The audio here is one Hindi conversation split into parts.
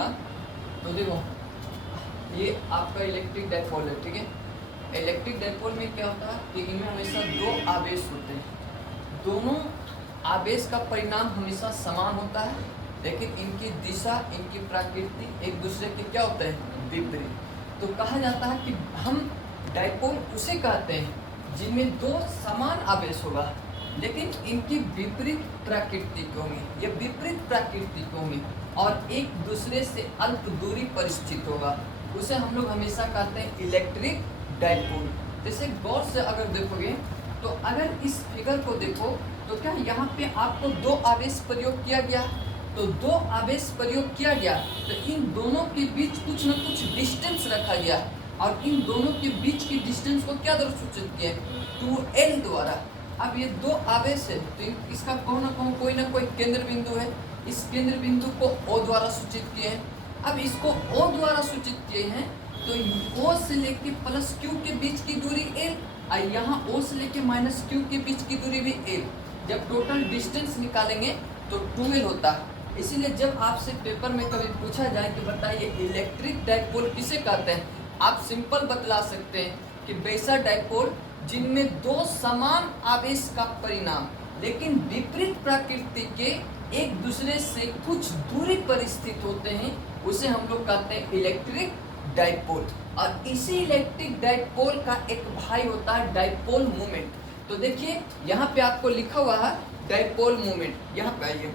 हाँ, तो देखो ये आपका इलेक्ट्रिक डाइपोल है, ठीक है। इलेक्ट्रिक डाइपोल में क्या होता है कि इनमें हमेशा दो आवेश होते हैं, दोनों आवेश का परिणाम हमेशा समान होता है, लेकिन इनकी दिशा, इनकी प्रकृति एक दूसरे के क्या होते हैं, विपरीत। तो कहा जाता है कि हम डाइपोल उसे कहते हैं जिनमें दो समान आवेश होगा, लेकिन इनकी विपरीत प्रकृति के होंगे, ये विपरीत प्रकृति के होंगे और एक दूसरे से अल्प दूरी पर स्थित होगा, उसे हम लोग हमेशा कहते हैं इलेक्ट्रिक डाइपोल। जैसे गौर से अगर देखोगे तो अगर इस फिगर को देखो तो क्या यहाँ पे आपको दो आवेश प्रयोग किया गया, तो दो आवेश प्रयोग किया गया तो इन दोनों के बीच कुछ न कुछ डिस्टेंस रखा गया और इन दोनों के बीच की डिस्टेंस को क्या द्वारा सूचित किया, 2L द्वारा। अब ये दो आवेश है तो इसका कोई ना कोई केंद्र बिंदु है, इस केंद्र बिंदु को O द्वारा सूचित किए हैं। अब इसको O द्वारा सूचित किए हैं तो O से लेके प्लस Q के बीच की दूरी L और यहाँ O से लेके माइनस Q के बीच की दूरी भी L। जब टोटल डिस्टेंस निकालेंगे तो 2L होता है। इसीलिए जब आपसे पेपर में कभी पूछा जाए कि बताइए इलेक्ट्रिक डाइपोल किसे कहते हैं, आप सिंपल बतला सकते हैं कि वैसा डाइपोल जिनमें दो समान आवेश का परिणाम लेकिन विपरीत प्रकृति के एक दूसरे से कुछ दूरी पर स्थित होते हैं, उसे हम लोग कहते हैं इलेक्ट्रिक डाइपोल। और इसी इलेक्ट्रिक डाइपोल का एक भाई होता है डाइपोल मोमेंट। तो देखिए यहाँ पे आपको लिखा हुआ है डाइपोल मोमेंट, यहाँ पे आइए,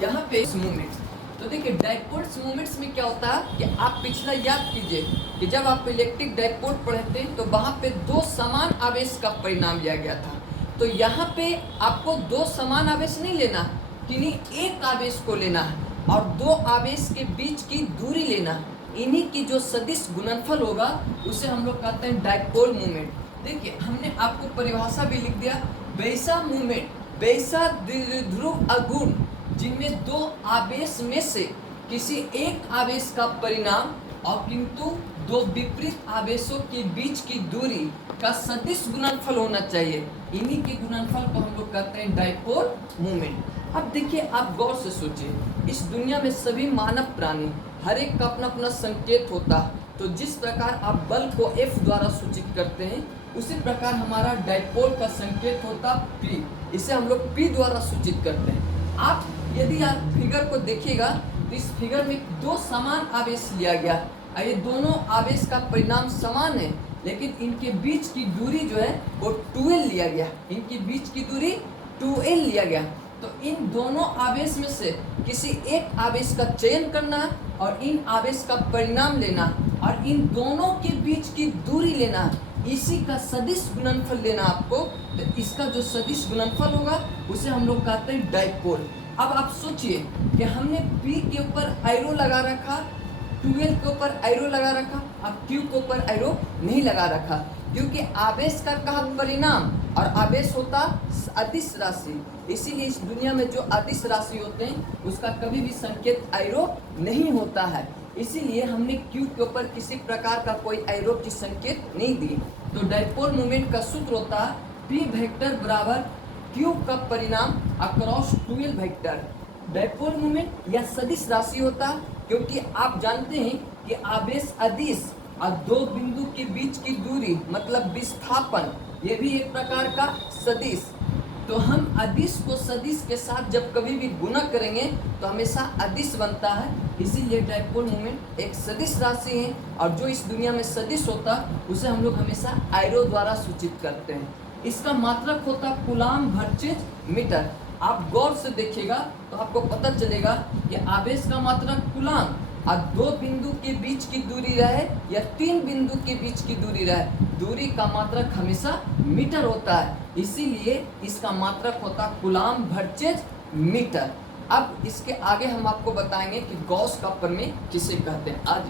यहाँ पे मोमेंट। तो देखिए डाइपोल्स मोमेंट्स में क्या होता है कि आप पिछला याद कीजिए कि जब आप इलेक्ट्रिक डाइपोल पढ़े थे तो वहाँ पे दो समान आवेश का परिणाम लिया गया था। तो यहाँ पे आपको दो समान आवेश नहीं लेना, किन्हीं एक आवेश को लेना है और दो आवेश के बीच की दूरी लेना, इन्हीं की जो सदिश गुणनफल होगा उसे हम लोग कहते हैं डाइपोल मोमेंट। देखिए हमने आपको परिभाषा भी लिख दिया, वैसा मोमेंट, वैसा ध्रुव अगुण जिनमें दो आवेश में से किसी एक आवेश का परिणाम और किंतु दो विपरीत आवेशों के बीच की दूरी का सदिश गुणनफल होना चाहिए, इन्हीं के गुणनफल को हम लोग कहते हैं डाइपोल मोमेंट। अब देखिए आप गौर से सोचिए, इस दुनिया में सभी मानव प्राणी हर एक का अपना अपना संकेत होता है। तो जिस प्रकार आप बल को F द्वारा सूचित करते हैं उसी प्रकार हमारा डाइपोल का संकेत होता P, इसे हम लोग P द्वारा सूचित करते हैं। आप यदि आप फिगर को देखिएगा तो इस फिगर में दो समान आवेश लिया गया और ये दोनों आवेश का परिणाम समान है, लेकिन इनके बीच की दूरी जो है वो 2L लिया गया, इनके बीच की दूरी 2L लिया गया। तो इन दोनों आवेश में से किसी एक आवेश का चयन करना और इन आवेश का परिणाम लेना और इन दोनों के बीच की दूरी लेना, इसी का सदिश गुणनफल लेना आपको। तो इसका जो सदिश गुणनफल होगा उसे हम लोग कहते हैं डाइपोल। अब आप सोचिए कि हमने P के ऊपर एरो लगा रखा, 2L के ऊपर एरो लगा रखा, अब Q के ऊपर एरो नहीं लगा रखा, क्योंकि आवेश का कहा परिणाम और आवेश होता अदिश राशि, इसीलिए इस दुनिया में जो अदिश राशि होते हैं उसका कभी भी संकेत एरो नहीं होता है। इसीलिए हमने Q के ऊपर किसी प्रकार का कोई एरो की संकेत नहीं दी। तो डाइपोल मोमेंट का सूत्र होता है P वेक्टर बराबर Q का परिणाम across 2L vector. Dipole moment या सदिश राशि होता है क्योंकि आप जानते हैं कि आवेश अदिश और दो बिंदु के बीच की दूरी मतलब विस्थापन, ये भी एक प्रकार का सदिश। तो हम अदिश को सदिश के साथ जब कभी भी गुणा करेंगे तो हमेशा अदिश बनता है, इसीलिए डाइपोल मोमेंट एक सदिश राशि है और जो इस दुनिया में सदिश होता उसे हम लोग हमेशा एरो द्वारा सूचित करते हैं। इसका मात्रक होता कूलाम वर्सेज मीटर। आप गौर से देखिएगा तो आपको पता चलेगा कि आवेश का मात्रक कूलाम और दो बिंदु के बीच की दूरी रहे या तीन बिंदु के बीच की दूरी रहे, दूरी का मात्रक हमेशा मीटर होता है, इसीलिए इसका मात्रक होता कूलाम वर्सेज मीटर। अब इसके आगे हम आपको बताएंगे कि गॉस का प्रमेय किसे कहते हैं। आज